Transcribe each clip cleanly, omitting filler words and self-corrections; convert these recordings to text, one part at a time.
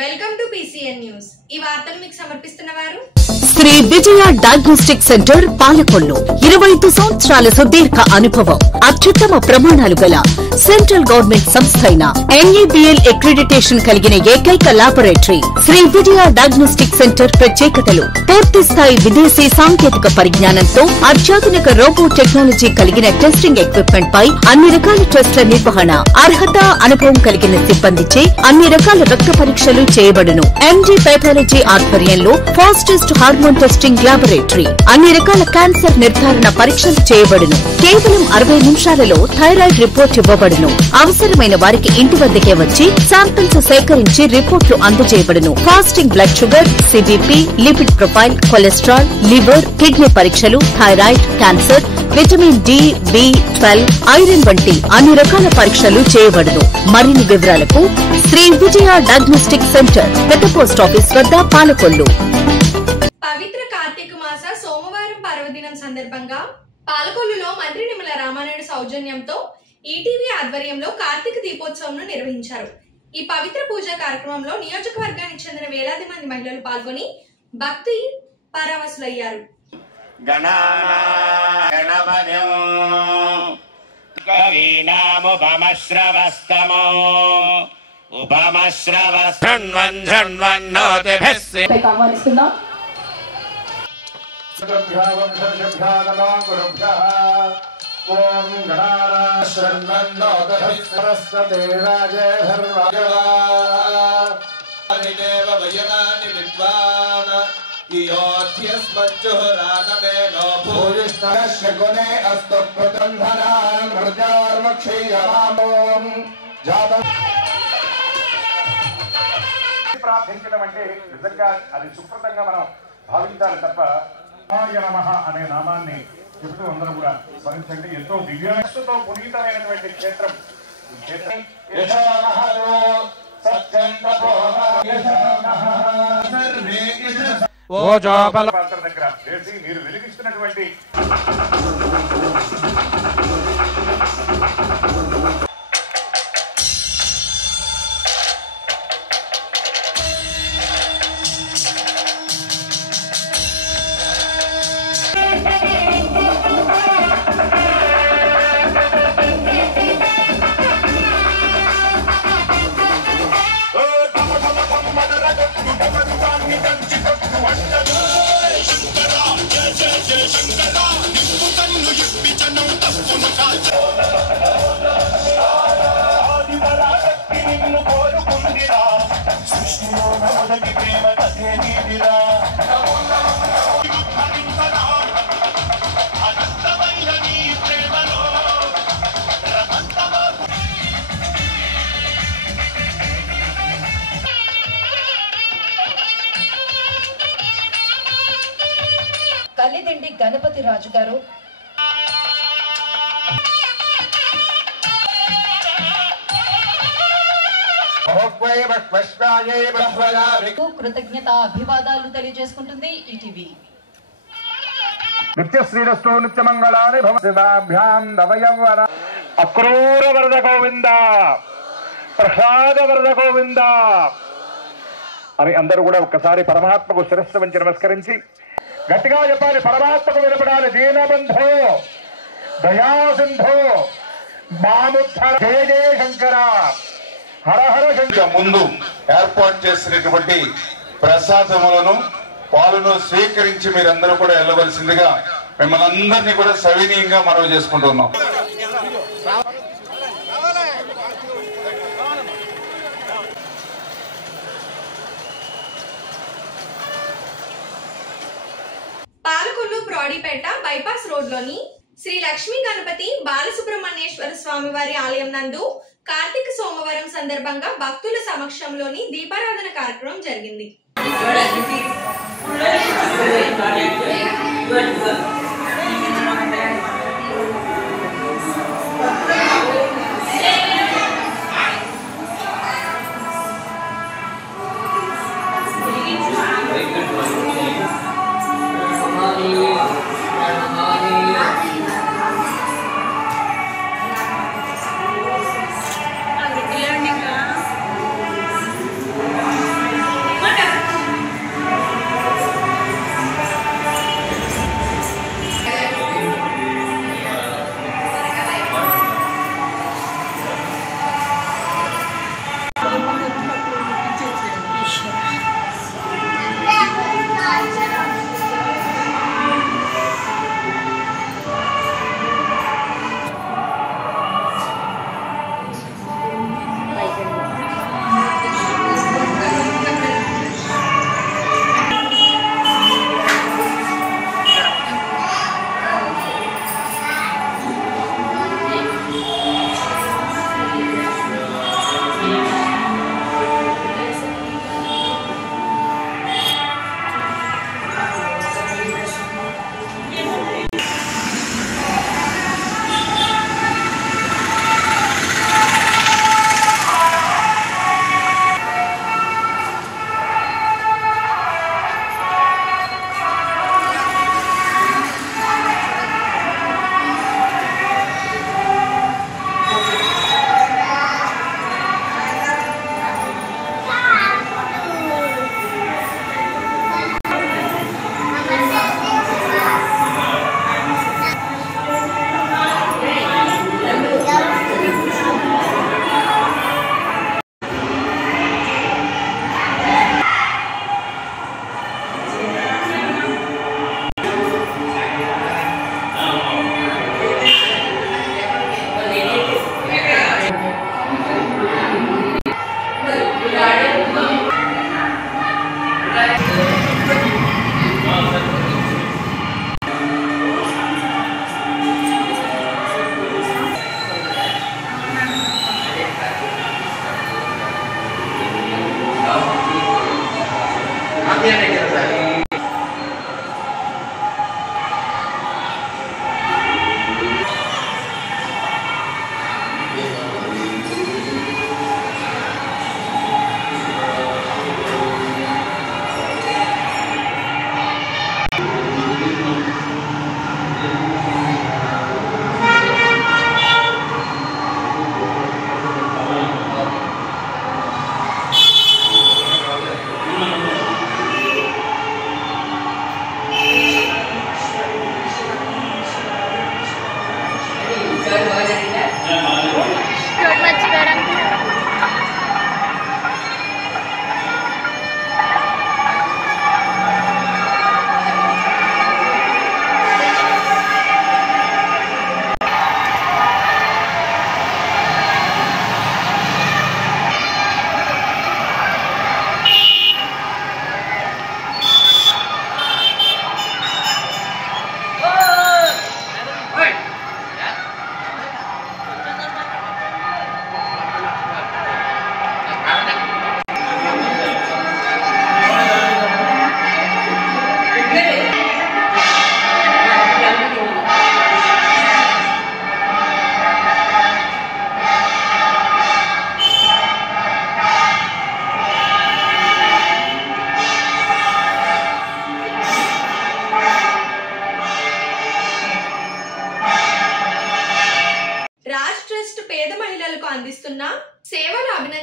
Welcome to PCN news. ఈ వార్తలు మీకు సమర్పిస్తున్నవారు శ్రీ విజయ డయాగ్నోస్టిక్ సెంటర్ పాలకొల్లు. 25 సంవత్సరాల సుదీర్ఘ అనుభవం, అత్యుత్తమ ప్రమాణాలు గల సెంట్రల్ గవర్నమెంట్ సంస్థ అయిన NABL అక్రిడిటేషన్ కలిగిన ఏకైక laboratory Shri Vijaya diagnostic centre. ప్రత్యేకతలు: పూర్తి స్థాయి విదేశీ సాంకేతిక పరిజ్ఞానంతో అత్యాధునిక రోబో టెక్నాలజీ కలిగిన టెస్టింగ్ ఎక్విప్మెంట్ పై అన్ని రకాల టెస్టుల నిర్వహణ, అర్హత, అనుభవం కలిగిన సిబ్బందిచే అన్ని రకాల రక్త పరీక్షలు చేయబడును. MD పైథాలజీ ఆధ్వర్యంలో ఫాస్టెస్ట్ హార్మోన్ టెస్టింగ్ లాబొరేటరీ. అన్ని రకాల క్యాన్సర్ నిర్ధారణ పరీక్షలు చేయబడును. కేవలం 60 నిమిషాలలో థైరాయిడ్ రిపోర్ట్ ఇవ్వబడును. అవసరమైన వారికి ఇంటి వద్దకే వచ్చి శాంపిల్స్ సేకరించి రిపోర్ట్లు అందజేయబడును. Fasting blood sugar, CBP, lipid profile, cholesterol, liver, kidney పరీక్షలు, thyroid, cancer, vitamin D, B12, iron వంటి అన్ని రకాల పరీక్షలు చేయబడును. మరిన్ని వివరాలకు శ్రీ విజయ డయాగ్నోస్టిక్ సెంటర్, పెద్ద పోస్ట్ ఆఫీస్ వద్ద, పాలకొల్లు. పవిత్ర కార్తీక మాస సోమవారం పర్వదినం సందర్భంగా పాలకొల్లులో మంత్రి నిమ్మల రామానాయుడు సౌజన్యంతో ఈటీవీ ఆధ్వర్యంలో కార్తీక దీపోత్సవం నిర్వహించారు. ఈ పవిత్ర పూజా కార్యక్రమంలో నియోజకవర్గానికి చెందిన వేలాది మంది మహిళలు పాల్గొని భక్తి పరవశులయ్యారు. ఓం గణాశ్రవన్నోదరస్వతే రాజే ధర్మదేవ వయనాని విద్వాన్ యోధ్యస్మజ్జుహరానమేనో భూయిష్టస్య గుణే అస్తు ప్రతంధనాన్ హృదయార్వక్షీయమామోం జాతం. ప్రార్థించడం అంటే నిజంగా అది సుకృతంగా మనం భావించాలి తప్ప నమః అనే నామాన్ని చెబుతూ అందరూ కూడా స్మరించండి. ఎంతో దివ్యతో పునీతమైనటువంటి క్షేత్రం. దగ్గర వేసి మీరు వెలిగిస్తున్నటువంటి కల్లిదిండి గణపతి రాజు గారు, కృతజ్ఞత అభివాదాలు తెలియజేసుకుంటుంది ఈటీవీ. నిత్య శ్రీరస్తు నిత్యమంగళాని భవభ్యాం నవయవన అక్రూర వరద గోవింద, ప్రసాద వరద గోవింద అని అందరూ కూడా ఒక్కసారి పరమాత్మకు శిరస్సు వంచి నమస్కరించి గట్టిగా చెప్పాలి. పరమాత్మకు వినపడాలి. దీనబంధో దయాసింధో మాముద్ధర జయ జయ శంకర హర హర శంకర. ముందు ఏర్పాటు చేసినటువంటి ప్రసాదములను పాలను స్వీకరించి మీరందరూ కూడా వెళ్ళవలసిందిగా మిమ్మల్ని అందరినీ కూడా సవినీయంగా మనవి చేసుకుంటున్నాం. పాలకొల్లు బ్రాడీపేట బైపాస్ రోడ్లోని శ్రీ లక్ష్మీ గణపతి బాలసుబ్రహ్మణ్యేశ్వర స్వామి వారి ఆలయం నందు కార్తీక సోమవారం సందర్భంగా భక్తుల సమక్షంలోని దీపారాధన కార్యక్రమం జరిగింది.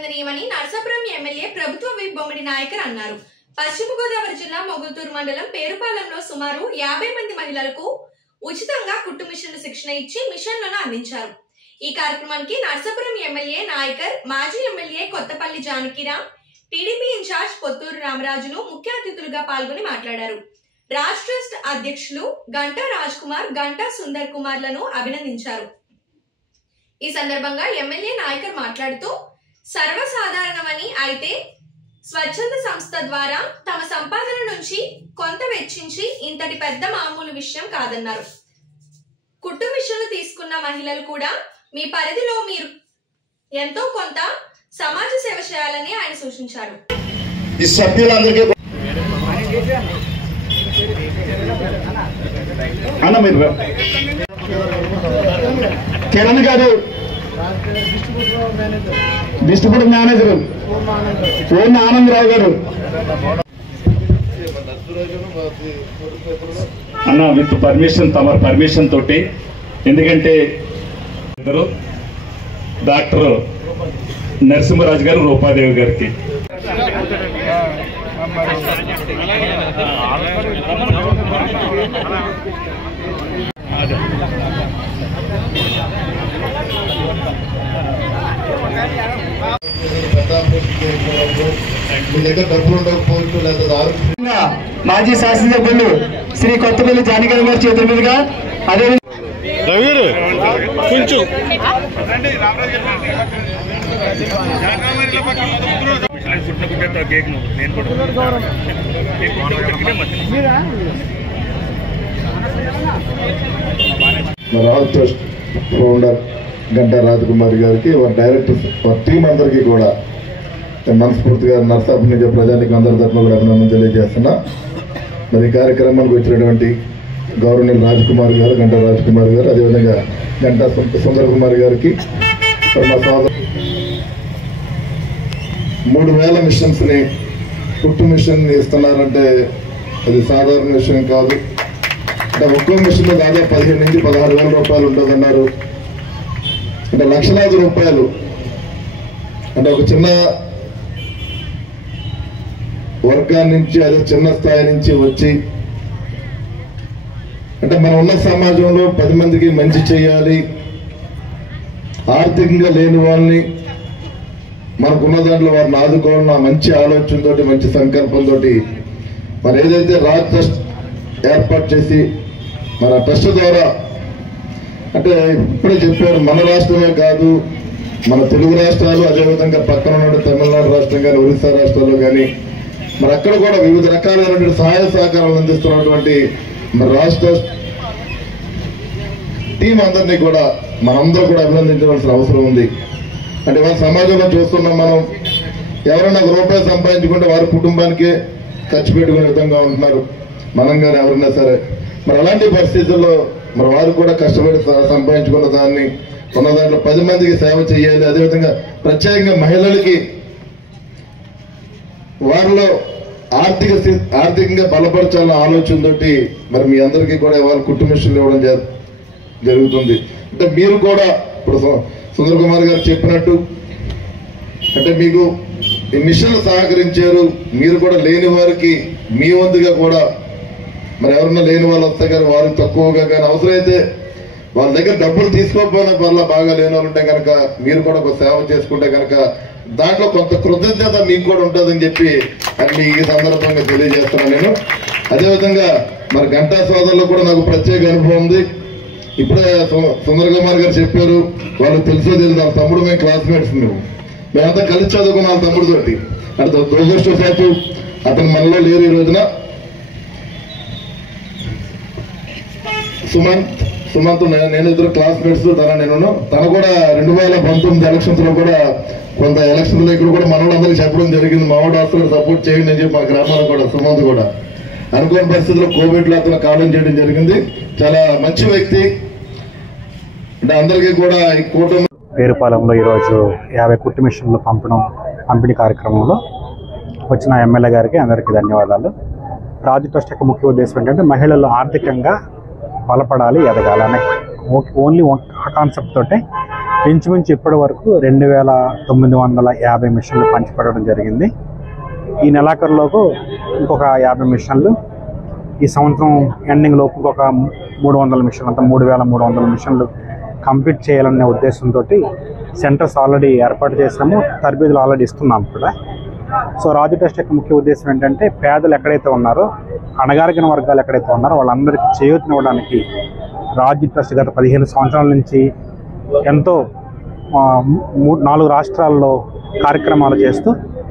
అభినందనీయమని నర్సాపురం ఎమ్మెల్యే ప్రభుత్వ విప్ బొమ్మిడి నాయకర్ అన్నారు. పశ్చిమ గోదావరి జిల్లా మొగుల్తూరు మండలం పేరుపాలెంలో సుమారు 50 మంది మహిళలకు ఉచితంగా కుట్టు మిషన్లు శిక్షణ ఇచ్చి మిషన్లను అందించారు. ఈ కార్యక్రమానికి నర్సాపురం ఎమ్మెల్యే నాయకర్, మాజీ MLA Kothapalli Janakiram, TDP incharge Pothuru రామరాజులు ముఖ్య అతిథులుగా పాల్గొని మాట్లాడారు. రాజ్ ట్రస్ట్ అధ్యక్షులు గంటా రాజ్ కుమార్, గంటా సుందర్ కుమార్లను అభినందించారు. ఈ సందర్భంగా ఎమ్మెల్యే నాయకర్ మాట్లాడుతూ సర్వసాధారణమని, అయితే స్వచ్ఛంద సంస్థ ద్వారా తమ సంపాదన నుంచి కొంత వెచ్చించి ఇంతటి పెద్ద మామూలు విషయం కాదన్నారు. కుట్టు మిషన్లు తీసుకున్న మహిళలు కూడా మీ పరిధిలో మీరు ఎంతో కొంత సమాజ సేవ చేయాలని ఆయన సూచించారు. ఈ సభ్యులందరికీ కిరణ్ గారు, డిస్ట్రిబ్యూటర్ మేనేజర్ పూర్ణ ఆనందరావు గారు, అన్న విత్ పర్మిషన్, తమ పర్మిషన్ తోటి, ఎందుకంటే డాక్టర్ నరసింహరాజు గారు, రూపాదేవి గారికి మీ దగ్గర డబ్బులు ఉండకపోవచ్చు లేదా మాజీ శాసనసభ్యులు శ్రీ కొత్తపల్లి జానకిరామ్ గారి చేతుల మీదుగా, అదే కొంచెం రాజ్ ట్రస్ట్ ఫౌండర్ గంటా రాజ్ కుమార్ గారికి, వారి డైరెక్టర్స్, వారి టీం అందరికీ కూడా మనస్ఫూర్తిగా నర్సాపురం నుంచి ప్రజానికి అందరి తరఫున కూడా అభినందన తెలియజేస్తున్నా. మరి ఈ కార్యక్రమానికి వచ్చినటువంటి గౌరవనీయులు రాజ్ కుమార్ గారు, గంటా రాజ్ కుమార్ గారు, అదేవిధంగా గంటా సుందర్ కుమార్ గారికి, మా సోదరు 3000 మిషన్స్ని, కుట్టు మిషన్ ఇస్తున్నారంటే అది సాధారణ విషయం కాదు. అంటే ఒక్కో మిషన్ దాదాపు 15 నుంచి 16,000 రూపాయలు ఉంటుందన్నారు. అంటే లక్షలాది రూపాయలు. అంటే ఒక చిన్న వర్గాన్ని నుంచి, అదే చిన్న స్థాయి నుంచి వచ్చి, అంటే మనం ఉన్న సమాజంలో 10 మందికి మంచి చేయాలి, ఆర్థికంగా లేని వాళ్ళని మనకున్న దాంట్లో వారిని ఆదుకోవాలన్న మంచి ఆలోచనతో, మంచి సంకల్పంతో మరి ఏదైతే రాజ్ ట్రస్ట్ ఏర్పాటు చేసి, మన ట్రస్ట్ ద్వారా, అంటే ఇప్పుడే చెప్పారు, మన రాష్ట్రమే కాదు, మన తెలుగు రాష్ట్రాలు, అదేవిధంగా పక్కన ఉన్న తమిళనాడు రాష్ట్రం కానీ, ఒరిస్సా రాష్ట్రాల్లో కానీ, మరి అక్కడ కూడా వివిధ రకాలైనటువంటి సహాయ సహకారాలు అందిస్తున్నటువంటి మరి రాష్ట్ర టీం అందరినీ కూడా మనందరూ కూడా అభినందించవలసిన అవసరం ఉంది. అంటే మన సమాజంలో చూస్తున్నాం, మనం ఎవరైనా ₹1 సంపాదించుకుంటే వారి కుటుంబానికే ఖర్చు పెట్టుకునే విధంగా ఉంటున్నారు, మనం కానీ ఎవరైనా సరే. మరి అలాంటి పరిస్థితుల్లో మరి వారు కూడా కష్టపడి సంపాదించుకున్న దాన్ని ఉన్న దాంట్లో 10 మందికి సేవ చేయాలి. అదేవిధంగా ప్రత్యేకంగా మహిళలకి వారిలో ఆర్థికంగా బలపరచాలన్న ఆలోచనతోటి మరి మీ అందరికీ కూడా ఇవాళ కుట్టు మిషన్లు ఇవ్వడం జరుగుతుంది. అంటే మీరు కూడా ఇప్పుడు సుందర్ కుమార్ గారు చెప్పినట్టు, అంటే మీకు ఈ మిషన్లు సహకరించారు, మీరు కూడా లేని వారికి మీ వంతుగా కూడా మరి ఎవరన్నా లేని వాళ్ళు వస్తే కానీ వారికి తక్కువగా కానీ, అవసరమైతే వాళ్ళ దగ్గర డబ్బులు తీసుకోకపోయినా వల్ల బాగా లేని వాళ్ళు ఉంటే కనుక మీరు కూడా ఒక సేవ చేసుకుంటే కనుక దాంట్లో కొంత కృతజ్ఞత మీకు కూడా ఉంటుందని చెప్పి అని ఈ సందర్భంగా తెలియజేస్తున్నాను నేను. అదేవిధంగా మరి గంటా సోదరులు కూడా నాకు ప్రత్యేక అనుభవం ఉంది. ఇప్పుడే సుందర్ కుమార్ గారు చెప్పారు, వాళ్ళు తెలుసో తెలియదు, వాళ్ళ తమ్ముడు మేము క్లాస్మేట్స్, మేమంతా కలిసి చదువుకున్న వాళ్ళ తమ్ముడితోటి. అంటే దురదృష్టవశాత్తు అతను మనలో లేరు ఈ రోజున. సుమంత్ నేను ఇద్దరు క్లాస్మేట్స్. తను కూడా 2019 ఎలక్షన్స్ లో కూడా కొంత ఎలక్షన్ల దగ్గర కూడా మనోళ్ళందరికీ చెప్పడం జరిగింది, మావాడు హాస్టల్ సపోర్ట్ చేయండి అని చెప్పి మా గ్రామంలో కూడా. సుమంత్ కూడా అనుకోని పరిస్థితుల్లో కోవిడ్ లో అతను కాలం చేయడం జరిగింది. చాలా మంచి వ్యక్తి. అంటే అందరికీ కూడా ఈ కూటమి పేరుపాలెంలో ఈరోజు 50 కుట్టు మిషన్లు పంపిణీ కార్యక్రమంలో వచ్చిన ఎమ్మెల్యే గారికి అందరికీ ధన్యవాదాలు. రాజ్ ట్రస్ట్ యొక్క ముఖ్య ఉద్దేశం ఏంటంటే మహిళలు ఆర్థికంగా బలపడాలి, ఎదగాలి అనే ఓన్లీ ఆ కాన్సెప్ట్ తోటే ఇంచుమించు ఇప్పటి వరకు 2950 మిషన్లు పంచిపెట్టడం జరిగింది. ఈ నెలాఖరులోపు ఇంకొక 50 మిషన్లు, ఈ సంవత్సరం ఎండింగ్ లోపు ఇంకొక 300 మిషన్లు, అంతా 3300 మిషన్లు కంప్లీట్ చేయాలనే ఉద్దేశంతో సెంటర్స్ ఆల్రెడీ ఏర్పాటు చేసాము, తరబేదులు ఆల్రెడీ ఇస్తున్నాము కూడా. సో రాజు ట్రస్ట్ యొక్క ముఖ్య ఉద్దేశం ఏంటంటే పేదలు ఎక్కడైతే ఉన్నారో, అణగారిన వర్గాలు ఎక్కడైతే ఉన్నారో వాళ్ళందరికీ చేయూతనివ్వడానికి రాజు ట్రస్ట్ గత 15 సంవత్సరాల నుంచి ఎంతో 4 రాష్ట్రాల్లో కార్యక్రమాలు చేస్తూ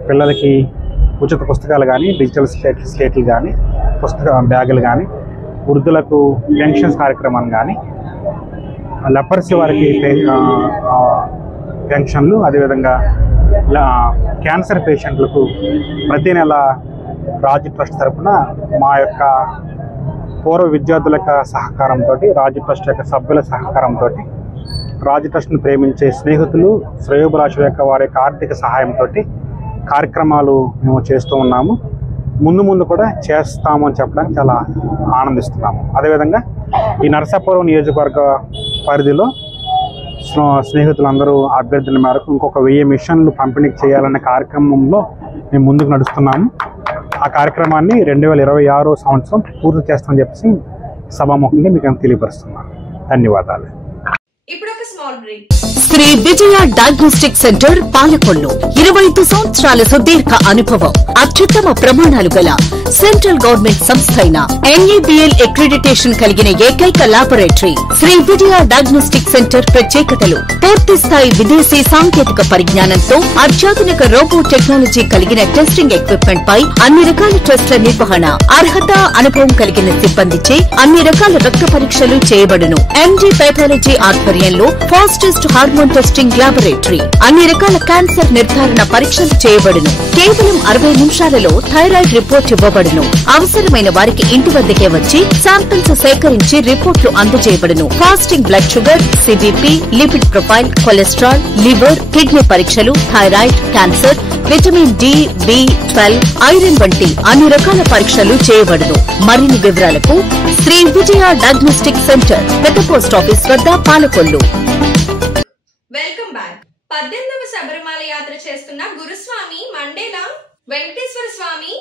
పిల్లలకి ఉచిత పుస్తకాలు కానీ, డిజిటల్ స్లేట్లు కానీ, బ్యాగులు కానీ, వృద్ధులకు పెన్షన్స్ కార్యక్రమాలు కానీ, లెపర్సీ వారికి పెన్షన్లు, అదేవిధంగా క్యాన్సర్ పేషెంట్లకు ప్రతి నెల రాజు ట్రస్ట్ తరఫున మా యొక్క పూర్వ విద్యార్థుల యొక్క సహకారంతో, రాజు ట్రస్ట్ యొక్క సభ్యుల సహకారంతో, రాజు ట్రస్ట్ని ప్రేమించే స్నేహితులు, శ్రేయోభిలాషుల యొక్క వారి యొక్క ఆర్థిక సహాయంతో కార్యక్రమాలు మేము చేస్తూ ఉన్నాము. ముందు కూడా చేస్తాము అని చెప్పడానికి చాలా ఆనందిస్తున్నాము. అదేవిధంగా ఈ నరసాపురం నియోజకవర్గ పరిధిలో స్నేహితులందరూ అభ్యర్థుల మేరకు ఇంకొక 1000 మిషన్లు పంపిణీ చేయాలనే కార్యక్రమంలో మేము ముందుకు నడుస్తున్నాము. ఆ కార్యక్రమాన్ని 2026 సంవత్సరం పూర్తి చేస్తామని చెప్పేసి సభాముఖంగా మీకు తెలియపరుస్తున్నాను. ధన్యవాదాలు. శ్రీ విజయ డయాగ్నోస్టిక్ సెంటర్ పాలకొల్లు 25 సంవత్సరాల సుదీర్ఘ అనుభవం, అత్యుత్తమ ప్రమాణాలు గల సెంట్రల్ గవర్నమెంట్ సంస్థ అయిన NABL అక్రిడిటేషన్ కలిగిన ఏకైక laboratory Shri Vijaya diagnostic centre. ప్రత్యేకతలు: పూర్తి స్థాయి విదేశీ సాంకేతిక పరిజ్ఞానంతో అత్యాధునిక రోబో టెక్నాలజీ కలిగిన టెస్టింగ్ ఎక్విప్మెంట్ పై అన్ని రకాల టెస్టుల నిర్వహణ, అర్హత, అనుభవం కలిగిన సిబ్బందిచే అన్ని రకాల రక్త పరీక్షలు చేయబడును. MD పైథాలజీ ఆధ్వర్యంలో ఫాస్టెస్ట్ హార్మోన్ టెస్టింగ్ ల్యాబొరేటరీ, అన్ని రకాల క్యాన్సర్ నిర్ధారణ పరీక్షలు చేయబడును. కేవలం 60 నిమిషాలలో థైరాయిడ్ రిపోర్ట్ ఇవ్వబడును. అవసరమైన వారికి ఇంటి వద్దకే వచ్చి శాంపిల్స్ సేకరించి రిపోర్ట్లు అందజేయబడును. Fasting blood sugar, CBP, lipid profile, cholesterol, liver, kidney పరీక్షలు, thyroid, cancer, vitamin D, B12, iron వంటి అన్ని రకాల పరీక్షలు చేయబడును. మరిన్ని వివరాలకు శ్రీ విజయ డయాగ్నోస్టిక్ సెంటర్, పెద్ద పోస్ట్ ఆఫీస్ వద్ద, పాలకొల్లు. Welcome back. 18వ శబరిమల యాత్ర చేస్తున్న గురుస్వామి మండేల వెంకటేశ్వర స్వామి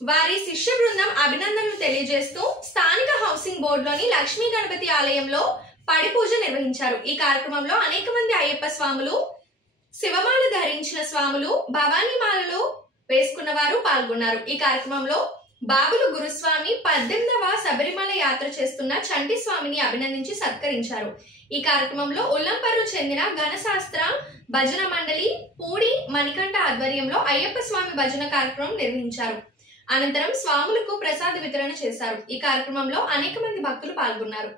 వారి శిష్య బృందం అభినందనలు తెలియజేస్తూ స్థానిక హౌసింగ్ బోర్డులోని లక్ష్మీ గణపతి ఆలయంలో పడి పూజ నిర్వహించారు. ఈ కార్యక్రమంలో అనేక మంది అయ్యప్ప స్వాములు, శివమాల ధరించిన స్వాములు, భవానీ మాలలు వేసుకున్న వారు పాల్గొన్నారు. ఈ కార్యక్రమంలో బాబులు గురుస్వామి 18వ శబరిమల యాత్ర చేస్తున్న చంటి స్వామిని అభినందించి సత్కరించారు. ఈ కార్యక్రమంలో ఉల్లంపర్రు చెందిన ఘనశాస్త్ర భజన మండలి పూడి మణికంఠ ఆధ్వర్యంలో అయ్యప్ప స్వామి భజన కార్యక్రమం నిర్వహించారు. అనంతరం స్వాములకు ప్రసాద వితరణ చేశారు. ఈ కార్యక్రమంలో అనేక మంది భక్తులు పాల్గొన్నారు.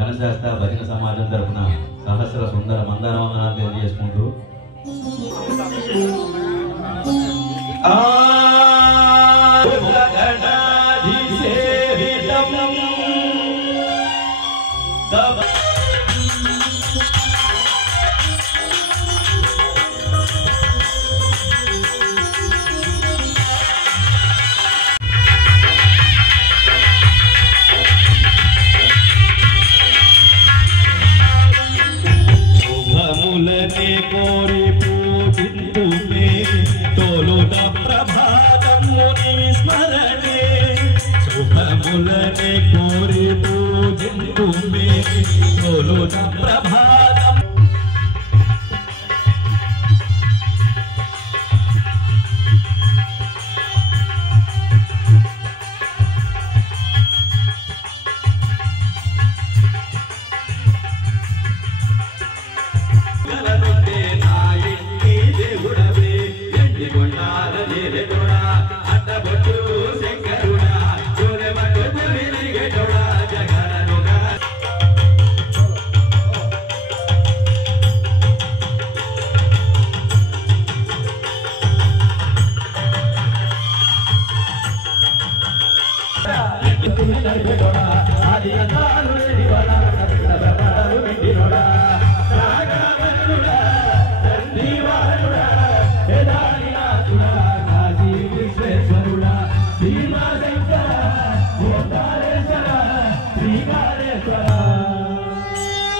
ఘనశాస్త్ర భజన సమాజం తరఫున సహస్ర సుందర మందార వందనాలు తెలియజేసుకుంటూ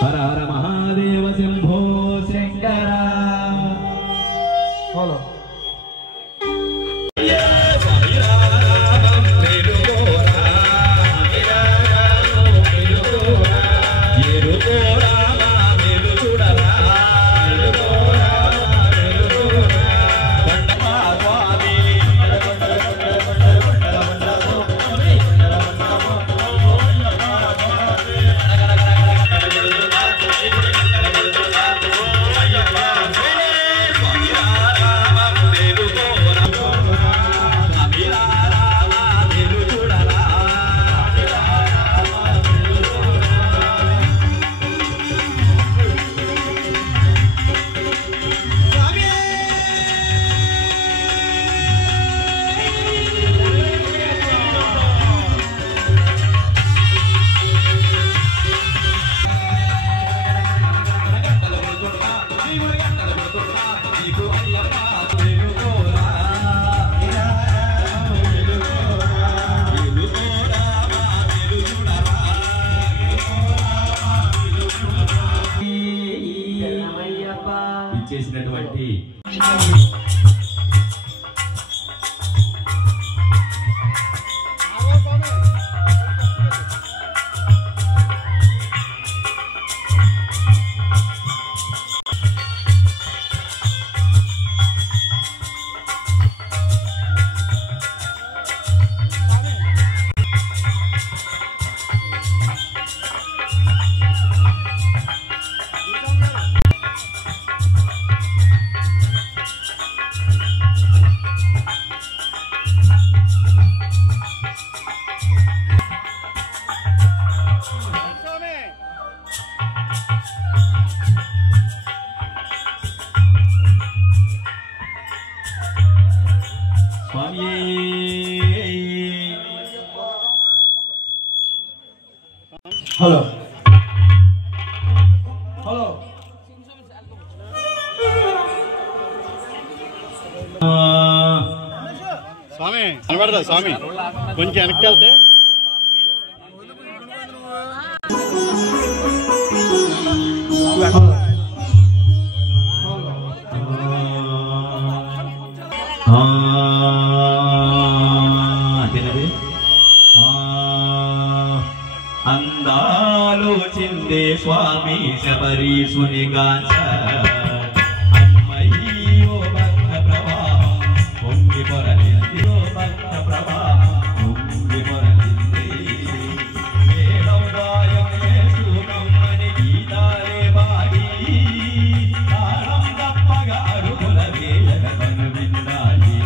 హర హర మహాదేవ శంభో శంకర. ఇచ్చేసినటువంటి హలో హలో స్వామి కనబడదా స్వామి కొంచెం వెనక్కి వెళ్తే అందాలు చిందే స్వామి శబరీషుని గాంచ భక్త ప్రవాహం పొంగి పొరలింది భక్త ప్రవాహం పొంగి పొరలింది వేదం గాయం చేసుకమ్మని గీతాలే బాడి తాళం తప్పగా అడుగుల వేయగ కను విందాలి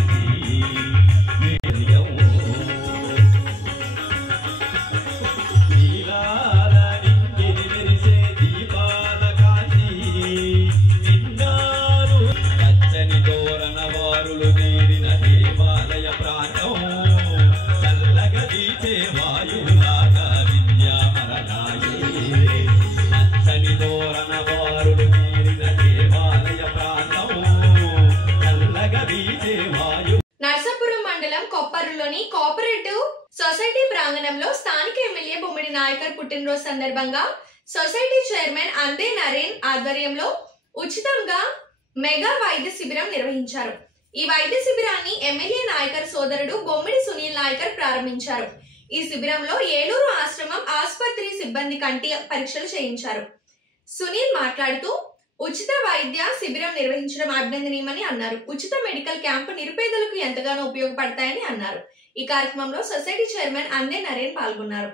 నర్సాపురం మండలం కొప్పరులోని కోఆపరేటివ్ సొసైటీ ప్రాంగణంలో స్థానిక ఎమ్మెల్యే బొమ్మిడి నాయకర్ పుట్టినరోజు సందర్భంగా సొసైటీ చైర్మన్ అందే నరేన్ ఆధ్వర్యంలో ఉచితంగా మెగా వైద్య శిబిరం నిర్వహించారు. ఈ వైద్య శిబిరాన్ని ఎమ్మెల్యే నాయకర్ సోదరుడు బొమ్మిడి సునీల్ నాయకర్ ప్రారంభించారు. ఈ శిబిరంలో ఏలూరు ఆశ్రమం ఆసుపత్రి సిబ్బంది కంటి పరీక్షలు చేయించారు. సునీల్ మాట్లాడుతూ ఉచిత వైద్య శిబిరం నిర్వహించడం అభినందనీయమని అన్నారు. ఉచిత మెడికల్ క్యాంపు నిరుపేదలకు ఎంతగానో ఉపయోగపడతాయని అన్నారు. ఈ కార్యక్రమంలో సొసైటీ చైర్మన్ అందే నరేన్ పాల్గొన్నారు.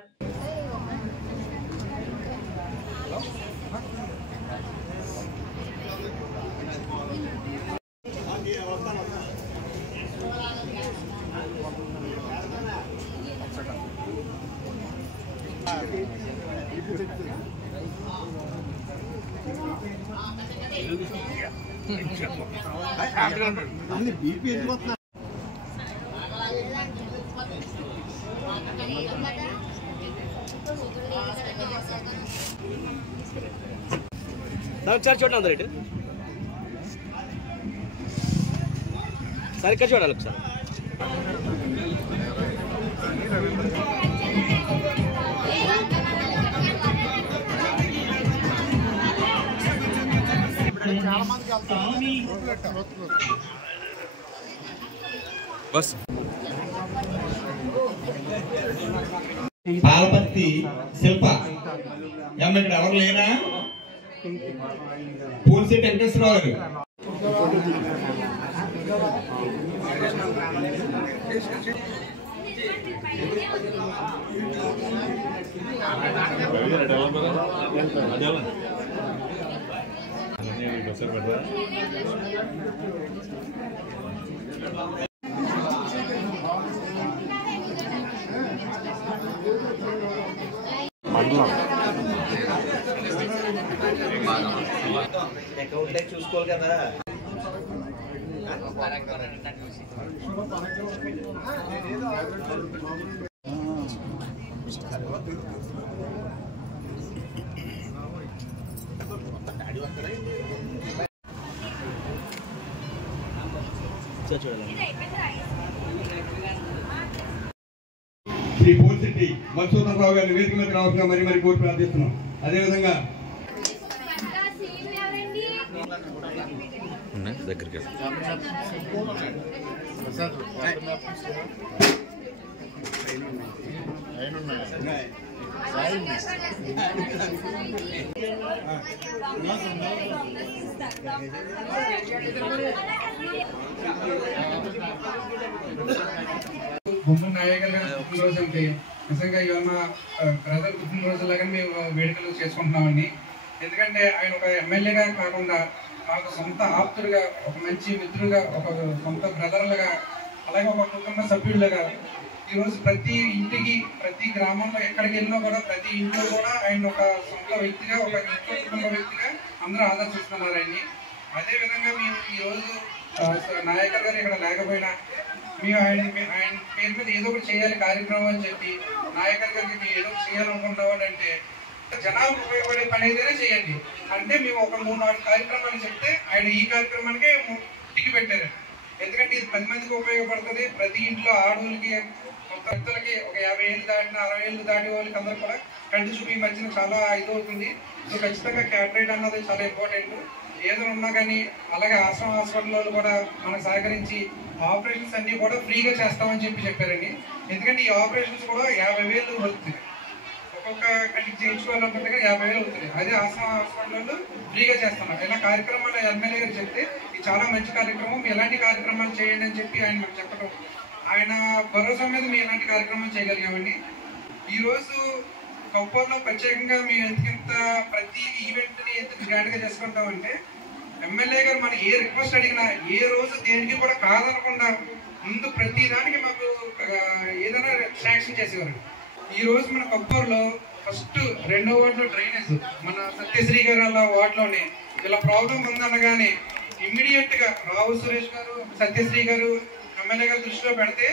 ఒకసారి చూడండి అందరు ఇటు సరిగ్గా చూడాలి ఒకసారి. పాలపర్తి శిల్ప ఇక్కడ ఎవరు లేరా? పూలశెట్టి వెంకటేశ్వరరావు గారు. అకౌంట్ చూసుకోవాలి కదా. శ్రీ పూలశెట్టి మధుసూదన్ రావు గారిని వేదిక మీద రావాల్సిన మరి కోరి ప్రార్థిస్తున్నాం. అదేవిధంగా దగ్గరికి బొమ్మ నాయకులు పుట్టినరోజు అంటే నిజంగా ఇవన్న ప్రజల పుట్టినరోజులాగా మేము వేడుకలు చేసుకుంటున్నామండి. ఎందుకంటే ఆయన ఒక ఎమ్మెల్యేగా కాకుండా మాకు సొంత ఆప్తులుగా, ఒక మంచి మిత్రులుగా, ఒక సొంత బ్రదర్లుగా, అలాగే ఒక కుటుంబ సభ్యులుగా ఈరోజు ప్రతి ఇంటికి, ప్రతి గ్రామంలో ఎక్కడికి వెళ్ళినా కూడా ప్రతి ఇంట్లో కూడా ఆయన ఒక సొంత వ్యక్తిగా, ఒక ఇంట్లో కుటుంబ వ్యక్తిగా అందరూ ఆదర్శిస్తున్నారు ఆయన్ని. అదేవిధంగా మేము ఈరోజు నాయకర్ గారు ఇక్కడ లేకపోయినా మేము ఆయన పేరు మీద ఏదో ఒకటి చేయాలి కార్యక్రమం అని చెప్పి నాయకర్ గారికి మేము ఏదో చేయాలనుకుంటామని అంటే జనాలకు ఉపయోగపడే పని అయితేనే చేయండి అంటే మేము ఒక 3-4 కార్యక్రమాలు చెప్తే ఆయన ఈ కార్యక్రమానికే టికి పెట్టారు. ఎందుకంటే ఇది 10 మందికి ఉపయోగపడుతుంది. ప్రతి ఇంట్లో ఆడవాళ్ళకి, భక్తులకి, ఒక 50 ఏళ్ళు దాటిన 60 ఏళ్ళు దాటి వాళ్ళకి అందరూ కూడా కంటి చూపు ఈ మధ్యన చాలా ఇదవుతుంది. సో ఖచ్చితంగా క్యాటరేట్ అన్నది చాలా ఇంపార్టెంట్. ఏదైనా ఉన్నా కానీ అలాగే ఆశ్రమ హాస్పిటల్ కూడా మనకు సహకరించి ఆపరేషన్స్ అన్ని కూడా ఫ్రీగా చేస్తామని చెప్పారండి. ఎందుకంటే ఈ ఆపరేషన్స్ కూడా 50,000 అవుతుంది. ఒక్కొక్క కంటికి చేయించుకోవాలనుకుంటే 50,000 అవుతుంది. అదే ఆశ్రమ హాస్పిటల్లో ఫ్రీగా చేస్తున్నారు. ఇలా కార్యక్రమాలు ఎమ్మెల్యే గారు చెప్తే ఇది చాలా మంచి కార్యక్రమం, ఎలాంటి కార్యక్రమాలు చేయండి అని చెప్పి ఆయన మాకు చెప్పడం, ఆయన భరోసా మీద మేము ఎలాంటి కార్యక్రమాలు చేయగలిగామండి. ఈరోజు కొప్పూరులో ప్రత్యేకంగా మేము ఎందుకంత ప్రతి ఈవెంట్ని ఎంత గ్రాండ్గా చేసుకుంటామంటే ఎమ్మెల్యే గారు మనం ఏ రిక్వెస్ట్ అడిగినా ఏ రోజు దేనికి కూడా కాదనకుండా ముందు ప్రతి దానికి మాకు ఏదైనా శాంక్షన్ చేసేవారు. ఈ రోజు మన కొప్పూరులో ఫస్ట్ 2వ వార్డులో డ్రైనేజ్ మన సత్యశ్రీ గారు అలా వార్డులోనే ఇలా ప్రాబ్లం ఉందనగానే ఇమ్మీడియట్ గా రావు సురేష్ గారు, సత్యశ్రీ గారు ఎమ్మెల్యే గారు దృష్టిలో పెడితే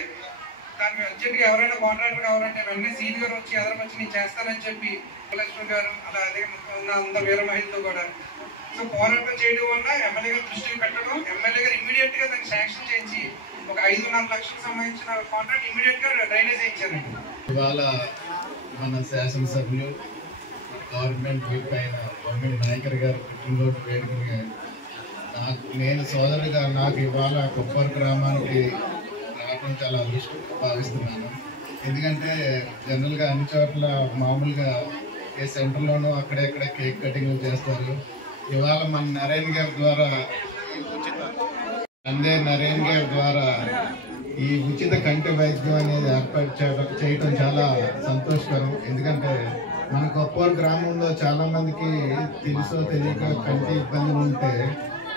దానికి అర్జెంట్ గా ఎవరైనా కాంట్రాక్టర్ కావాలంటే వెంటనే సీన్ గారు వచ్చి ఎదరకొచ్చి నేను చేస్తానని చెప్పి కలెక్టర్ గారు అలా అదే ఉన్న అందరు వీర మహిళతో కూడా సో పోరాటం చేయడం వల్ల ఎమ్మెల్యే గారు దృష్టికి పెట్టడం, ఎమ్మెల్యే గారు ఇమ్మీడియట్ గా దాన్ని శాంక్షన్ చేయించి ఒక 5.5 లక్షలకు సంబంధించిన కాంట్రాక్ట్ ఇమ్మీడియట్ గా డ్రైనేజ్ ఇచ్చారండి. ఇవాళ మన శాసనసభ్యులు గవర్నమెంట్ విప్ అయిన బొమ్మిడి నాయకర్ గారు పుట్టినరోజు వేడుకగా నేను సోదరుడిగా నాకు ఇవాళ కొప్పూరు గ్రామానికి రావడం చాలా అదృష్టం భావిస్తున్నాను. ఎందుకంటే జనరల్గా అన్ని చోట్ల మామూలుగా ఏ సెంటర్లోనూ అక్కడెక్కడ కేక్ కటింగ్లు చేస్తారు. ఇవాళ మన నరేన్ గారి ద్వారా ఈ ఉచిత కంటి వైద్యం అనేది ఏర్పాటు చేయడం చాలా సంతోషకరం. ఎందుకంటే మన కొప్పూరు గ్రామంలో చాలా మందికి తెలుసో తెలియక కంటి ఇబ్బందులు ఉంటే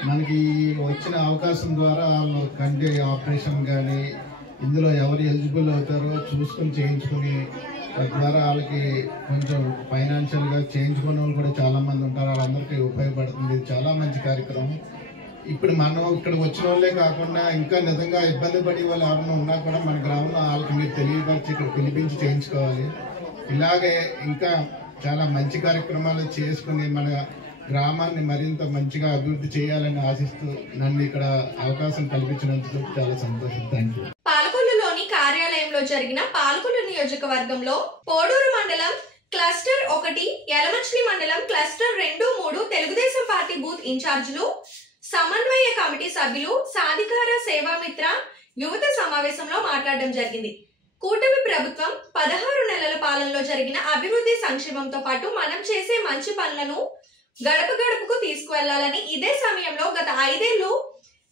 మనకి వచ్చిన అవకాశం ద్వారా వాళ్ళు కంటి ఆపరేషన్ కానీ ఇందులో ఎవరు ఎలిజిబుల్ అవుతారో చూసుకొని చేయించుకుని తద్వారా వాళ్ళకి కొంచెం ఫైనాన్షియల్గా చేయించుకునే వాళ్ళు కూడా చాలామంది ఉంటారు. వాళ్ళందరికీ ఉపయోగపడుతుంది. చాలా మంచి కార్యక్రమం. ఇప్పుడు మనం ఇక్కడ వచ్చిన వాళ్ళే కాకుండా ఇంకా నిజంగా ఇబ్బంది పడే వాళ్ళు ఎవరైనా ఉన్నా కూడా మన గ్రామంలో వాళ్ళకి మీరు తెలియపరిచి ఇక్కడ పిలిపించి చేయించుకోవాలి. ఇలాగే ఇంకా చాలా మంచి కార్యక్రమాలు చేసుకుని మన గ్రామాన్ని మరింత మంచిగా అభివృద్ధి చేయాలని ఆశిస్తూ నన్ను ఇక్కడ అవకాశం కల్పించినందుకు చాలా సంతోషం. Thank you. పాలకొల్లులోని కార్యాలయంలో జరిగిన పాలకొల్లు నియోజకవర్గంలో పోడూరు మండలం క్లస్టర్ 1, యలమంచిలి మండలం క్లస్టర్ 2, 3 తెలుగుదేశం పార్టీ బూత్ ఇన్ఛార్జీలు, సమన్వయ కమిటీ సభ్యులు, సాధికార సేవామిత్ర యువత సమావేశంలో మాట్లాడడం జరిగింది. కూటమి ప్రభుత్వం 16 నెలల పాలనలో జరిగిన అభివృద్ధి సంక్షేమంతో పాటు మనం చేసే మంచి పనులను గడప గడపకు తీసుకువెళ్లాలని, ఇదే సమయంలో గత 5 ఏళ్లు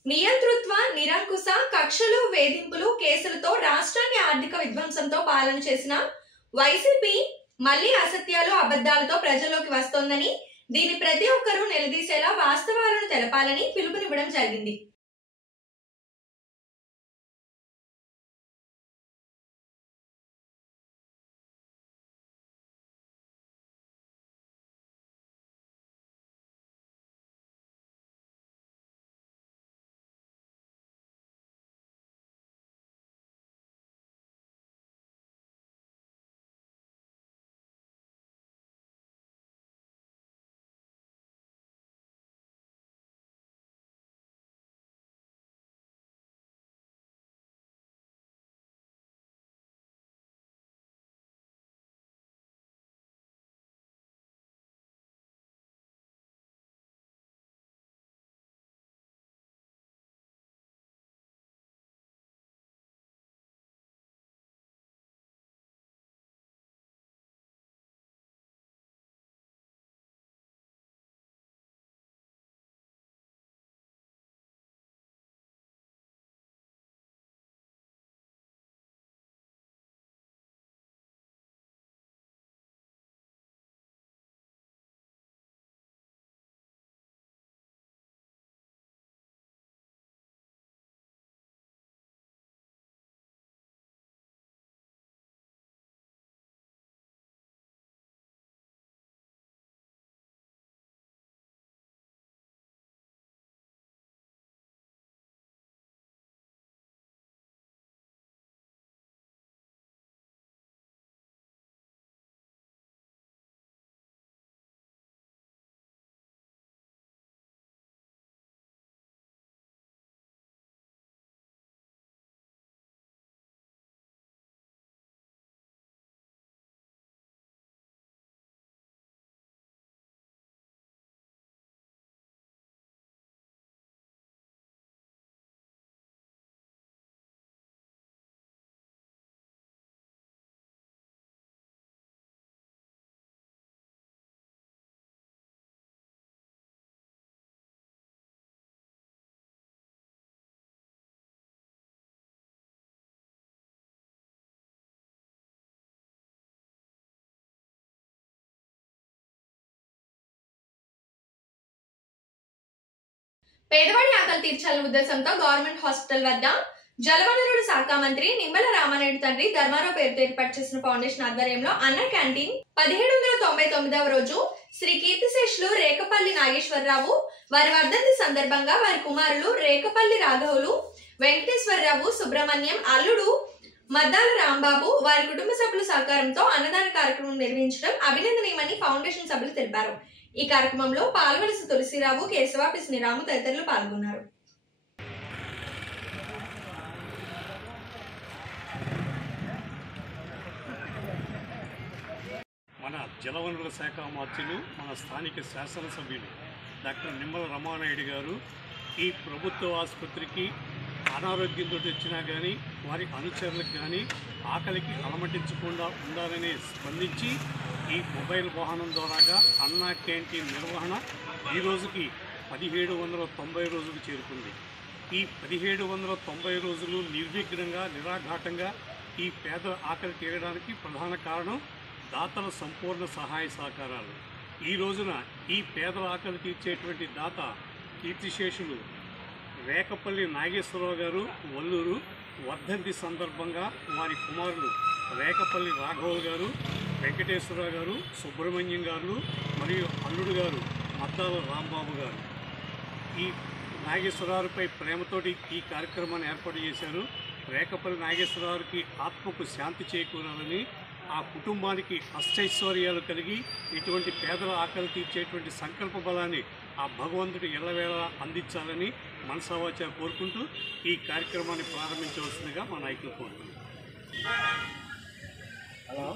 నియంతృత్వ, నిరంకుశ, కక్షలు, వేధింపులు, కేసులతో రాష్ట్రాన్ని ఆర్థిక విధ్వంసంతో పాలన చేసిన వైసీపీ మళ్లీ అసత్యాలు, అబద్ధాలతో ప్రజల్లోకి వస్తోందని, దీన్ని ప్రతి ఒక్కరూ నిలదీసేలా వాస్తవాలను తెలపాలని పిలుపునివ్వడం జరిగింది. పేదవాడి ఆకలి తీర్చాలనే ఉద్దేశంతో గవర్నమెంట్ హాస్పిటల్ వద్ద జలవనరుల శాఖ మంత్రి నిమ్మల రామానాయుడు తండ్రి ధర్మారావు పేరుతో ఏర్పాటు చేసిన ఫౌండేషన్ ఆధ్వర్యంలో అన్న క్యాంటీన్ 1799వ రోజు శ్రీ కీర్తిశేషులు రేకపల్లి నాగేశ్వరరావు వారి వర్ధంతి సందర్భంగా వారి కుమారులు రేకపల్లి రాఘవులు, వెంకటేశ్వరరావు, సుబ్రహ్మణ్యం, అల్లుడు మద్దాల రాంబాబు వారి కుటుంబ సభ్యుల సహకారంతో అన్నదాన కార్యక్రమం నిర్వహించడం అభినందనీయమని ఫౌండేషన్ సభ్యులు తెలిపారు. ఈ కార్యక్రమంలో పాల్వలస తులసిరావు, కేశవ, పిస్నిరాము తదితరులు పాల్గొన్నారు. మన జలవనరుల శాఖ మంత్రులు, మన స్థానిక శాసనసభ్యులు డాక్టర్ నిమ్మల రామానాయుడు గారు ఈ ప్రభుత్వ ఆసుపత్రికి అనారోగ్యంతో వచ్చినా కానీ వారి అనుచరులకు కానీ ఆకలికి అలమటించకుండా ఉండాలని స్పందించి ఈ మొబైల్ వాహనం ద్వారాగా అన్నా క్యాంటీన్ నిర్వహణ ఈ రోజుకి 1790 రోజులు చేరుకుంది. ఈ 1790 రోజులు నిర్విఘ్నంగా, నిరాఘాటంగా ఈ పేదల ఆకలి తీరడానికి ప్రధాన కారణం దాతల సంపూర్ణ సహాయ సహకారాలు. ఈ రోజున ఈ పేదల ఆకలి తీర్చేటువంటి దాత కీర్తిశేషులు రేకపల్లి నాగేశ్వరరావు గారు వల్లూరు వర్ధంతి సందర్భంగా వారి కుమారులు రేకపల్లి రాఘవ్ గారు, వెంకటేశ్వరరావు గారు, సుబ్రహ్మణ్యం గారు మరియు అల్లుడు గారు మద్దాల రాంబాబు గారు ఈ నాగేశ్వరరావుపై ప్రేమతోటి ఈ కార్యక్రమాన్ని ఏర్పాటు చేశారు. రేకపల్లి నాగేశ్వరరావుకి ఆత్మకు శాంతి చేకూరాలని, ఆ కుటుంబానికి అష్టైశ్వర్యాలు కలిగి ఇటువంటి పేదల ఆకలి తీర్చేటువంటి సంకల్ప బలాన్ని ఆ భగవంతుడు ఎల్లవేళలా అందించాలని మనసావాచ కోరుకుంటూ ఈ కార్యక్రమాన్ని ప్రారంభించవలసిందిగా మా నాయకులు కోరుతున్నాం. హలో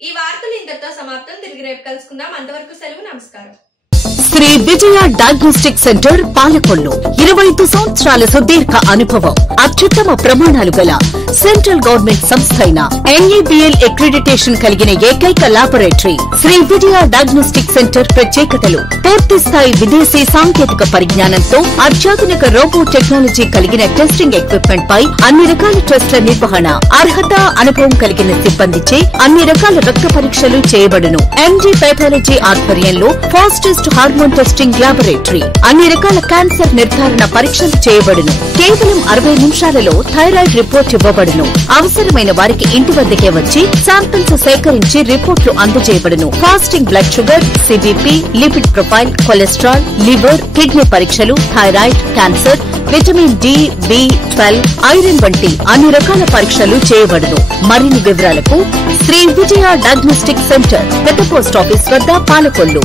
ఈ వార్తలు ఇంతటితో సమాప్తం. తిరిగి రేపు కలుసుకుందాం. అంతవరకు సెలవు. నమస్కారం. శ్రీ విజయ డయాగ్నోస్టిక్ సెంటర్ పాలకొల్లు 25 సంవత్సరాల సుదీర్ఘ అనుభవం, అత్యుత్తమ ప్రమాణాలు గల సెంట్రల్ గవర్నమెంట్ సంస్థ అయిన NABL అక్రిడిటేషన్ కలిగిన ఏకైక laboratory Shri Vijaya diagnostic centre ప్రత్యేకతలు పూర్తి స్థాయి విదేశీ సాంకేతిక పరిజ్ఞానంతో అత్యాధునిక రోబో టెక్నాలజీ కలిగిన టెస్టింగ్ ఎక్విప్మెంట్ పై అన్ని రకాల టెస్టుల నిర్వహణ, అర్హత, అనుభవం కలిగిన సిబ్బందిచే అన్ని రకాల రక్త పరీక్షలు చేయబడును. MD పైథాలజీ ఆధ్వర్యంలో ఫాస్టెస్ట్ హార్మోన్ టెస్టింగ్ ల్యాబొరేటరీ, అన్ని రకాల క్యాన్సర్ నిర్ధారణ పరీక్షలు చేయబడును. కేవలం 60 నిమిషాలలో థైరాయిడ్ రిపోర్ట్ ఇవ్వబడును. అవసరమైన వారికి ఇంటి వద్దకే వచ్చి శాంపిల్స్ సేకరించి రిపోర్ట్లు అందజేయబడును. Fasting blood sugar, CBP, lipid profile, cholesterol, liver, kidney పరీక్షలు, thyroid, cancer, vitamin D, B12, iron వంటి అన్ని రకాల పరీక్షలు చేయబడును. మరిన్ని వివరాలకు శ్రీ విజయ డయాగ్నోస్టిక్ సెంటర్, పెద్ద పోస్ట్ ఆఫీస్ వద్ద, పాలకొల్లు.